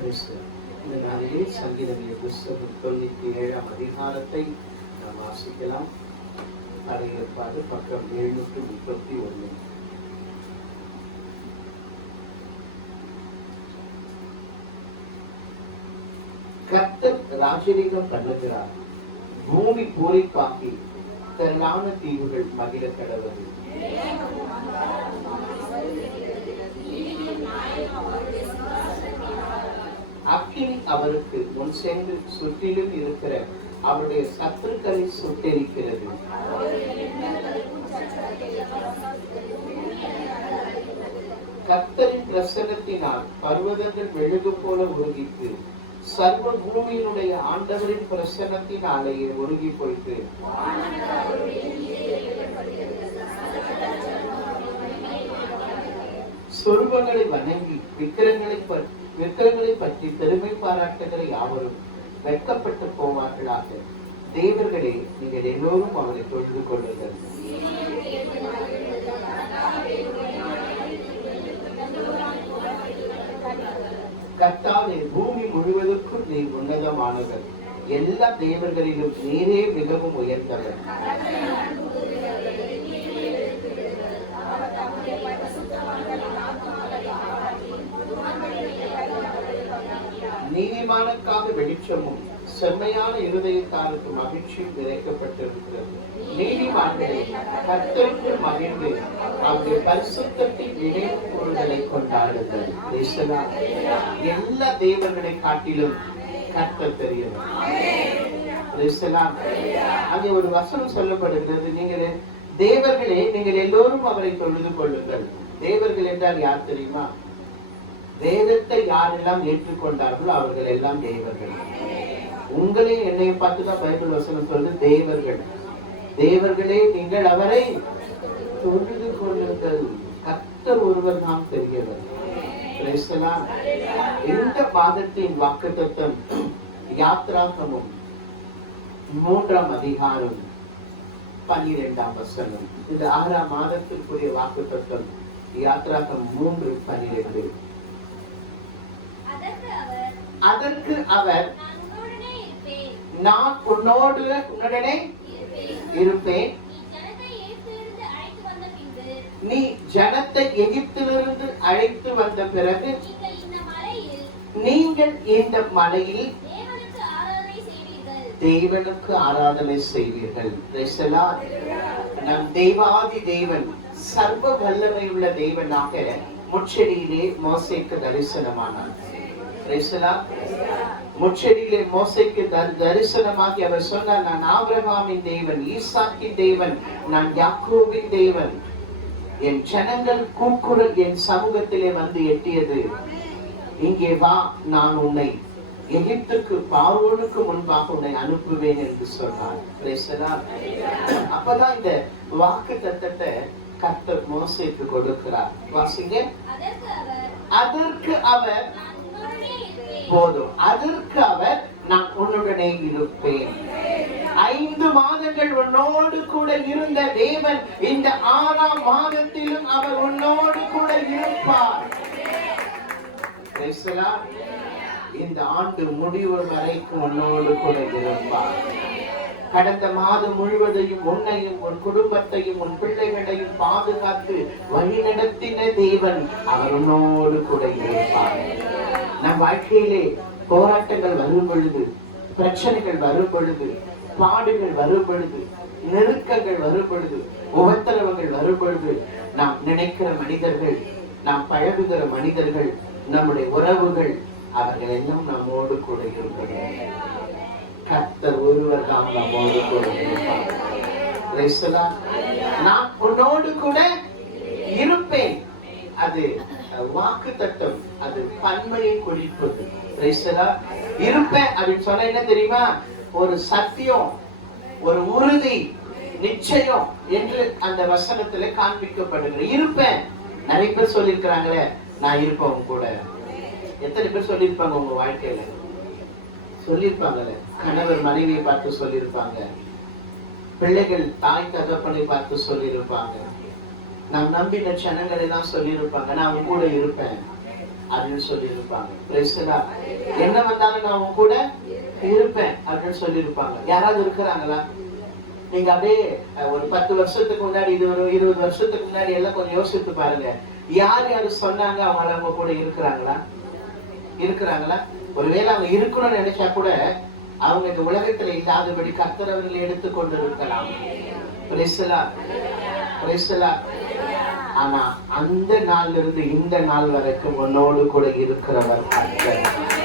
கிறிஸ்து இந்த நாளிலே சங்கீதம் புஸ்தகம் தொண்ணூத்தி ஏழாம் அதிகாரத்தை நாம் வாசிக்கலாம். இருப்பாது பக்கம் எழுநூற்று முப்பத்தி ஒன்று. கர்த்தர் ராஜரீகம் பண்ணுகிறார். பூமி பூரிப்பாக்கி திரளான தீவுகள் மகிழ கடவது. அக்கினி அவருக்கு முன் சென்று சுற்றிலும் இருக்கிற அவருடைய சத்துருக்களை சுட்டெரிக்கிறது. கத்தரின் பிரசனத்தினால் பர்வதங்கள் மெழுகு போல உருகித்து சர்வ பூமியினுடைய ஆண்டவரின் பிரசனத்தினாலேயே உருகி போய்ட்டு சொருபங்களை வணங்கி விக்கிரங்களை பற்றி விக்கிரங்களை பற்றி பெருமை பாராட்டுகிற யாவரும் வெட்கப்பட்டு போவார்களாக. தேவர்களே நீங்கள் எல்லோரும் அவரை தொழுது கொள்ளுங்கள். கத்தாவே பூமி முழுவதற்கும் நீர் உன்னதமானவர். எல்லா தேவர்களிலும் நீரே மிகவும் உயர்ந்தவர். நீதிமானுக்காக வெளிச்சமும் செம்மையான இருதயத்தாருக்கு மகிழ்ச்சியும் விதைக்கப்பட்டிருக்கிறது நீதிமான்களே கத்தருக்கு மகிழ்ந்து அவருடைய பரிசுத்தத்தின் நினைவு கூறுதலை கொண்டாடுங்கள் எல்லா தெய்வங்களை காட்டிலும் கர்த்தர் தெரியும் அங்கே ஒரு வசனம் சொல்லப்படுகிறது. நீங்கள் தேவர்களே நீங்கள் எல்லோரும் அவரை தொழுது கொள்ளுங்கள். தேவர்கள் என்றால் யார் தெரியுமா? வேதத்தை யாரெல்லாம் ஏற்றுக்கொண்டார்களோ அவர்கள் எல்லாம் தேவர்கள். உங்களையும் என்னையும் பார்த்து தான் பைபிள் வசனம் சொல்றது தேவர்கள். தேவர்களே நீங்கள் அவரை தொழுது கொள்ளுங்கள். கத்தர் ஒருவர் நாம் தெரியவர் இந்த பாதத்தின் வாக்குத்தத்தம் யாத்ராகமும் மூன்றாம் அதிகாரம் பன்னிரெண்டாம் வசனம். இந்த ஆறாம் மாதத்திற்குரிய வாக்குத்தத்தம். யாத்ராகம் மூன்று பன்னிரெண்டு அதற்கு அவர் நான் உன்னோடு உன்னுடனே இருப்பேன். நீ ஜனத்தை எகிப்திலிருந்து அழைத்து வந்த பிறகு நீங்கள் இந்த மலையில் தேவனுக்கு ஆராதனை செய்வீர்கள். நம் தெய்வாதி தேவன் சர்வ வல்லமை உள்ள தேவனாக முச்செடியிலே மோசைக்கு தரிசனமானார். முச்செடியிலே மோசைக்கு தரி- தரிசனமாகி அவர் சொன்னார் நான் ஆபிரகாமின் தேவன் ஈசாக்கின் தேவன் நான் யாக்கோபின் தேவன். என் ஜனங்கள் கூக்குரல் என் சமூகத்திலே வந்து எட்டியது. இங்கே வா நான் உன்னை எகிப்துக்கு பார்வோனுக்கு முன்பாக உன்னை அனுப்புவேன் என்று சொன்னார். அப்பதான் இந்த வாக்கு தத்தத்தை கர்த்தர் மோசைக்கு கொடுக்கிறார். வாசிங்க. அதற்கு அவர் போதும். அதற்கு அவர் நான் உன்னுடனே இருப்பேன். ஐந்து மாதங்கள் உன்னோடு கூட இருந்த தேவன் இந்த ஆறாம் மாதத்திலும் அவர் உன்னோடு கூட இருப்பார். இந்த ஆண்டு முடிவு வரைக்கும் உன்னோடு கூட இருப்பார். கடந்த மாதம் முழுவதையும் உன்னையும் உன் குடும்பத்தையும் உன் பிள்ளைகளையும் பாதுகாத்து வழிநடத்தின தேவன் அவர் உன்னோடு கூட இருப்பார் நம் வாழ்க்கையிலே போராட்டங்கள் வரும் பொழுது பிரச்சனைகள் வரும் பொழுது பாடுகள் வரும் பொழுது நெருக்கங்கள் வரும் பொழுது உபத்திரவங்கள் வரும் பொழுது நாம் நினைக்கிற மனிதர்கள் நாம் பழகுகிற மனிதர்கள் நம்முடைய உறவுகள் அவர்கள் எல்லாம் நம்மோடு கூட இருக்கிறார் கத்தர் ஒருவர் தான் நம்மோடு கூட இருப்பார். நான் உன்னோடு கூட இருப்பேன். அது வாக்கு தட்டம் அது பன்மையை குறிப்பது. இருப்பேன் அப்படின்னு சொன்னா என்ன தெரியுமா? ஒரு சத்தியம் ஒரு உறுதி நிச்சயம் என்று அந்த வசனத்துல காண்பிக்கப்படுகிற இருப்பேன். நிறைய பேர் சொல்லியிருக்கிறாங்களே நான் இருப்பேன் கூட. எத்தனை பேர் சொல்லியிருப்பாங்க உங்க வாழ்க்கையில? சொல்லியிருப்பாங்கல்ல கணவர் மனைவியை பார்த்து சொல்லியிருப்பாங்க. பிள்ளைகள் தாய் தகப்பனை பார்த்து சொல்லியிருப்பாங்க. நான் நம்பின ஜனங்கள் எல்லாம் சொல்லியிருப்பாங்க. நான் அவங்க கூட இருப்பேன் அப்படின்னு சொல்லியிருப்பாங்க. Praise என்ன வந்தாலும் நான் அவன் கூட இருப்பேன் அப்படின்னு சொல்லியிருப்பாங்க. யாராவது இருக்கிறாங்களா? நீங்க அப்படியே ஒரு பத்து வருஷத்துக்கு முன்னாடி இது ஒரு இருபது வருஷத்துக்கு முன்னாடி எல்லாம் கொஞ்சம் யோசித்து பாருங்க. யார் யார் சொன்னாங்க அவங்க அவங்க கூட இருக்கிறாங்களா? இருக்கிறாங்களா? ஒருவேளை அவங்க இருக்கணும்னு நினைச்சா கூட அவங்க இந்த உலகத்துல இல்லாதபடி கர்த்தர் அவர்களை எடுத்துக்கொண்டு இருக்கலாம் Praise the ஆனா அந்த நாள்ல இருந்து இந்த நாள் வரைக்கும் உன்னோடு கூட இருக்கிறவர் கர்த்தர்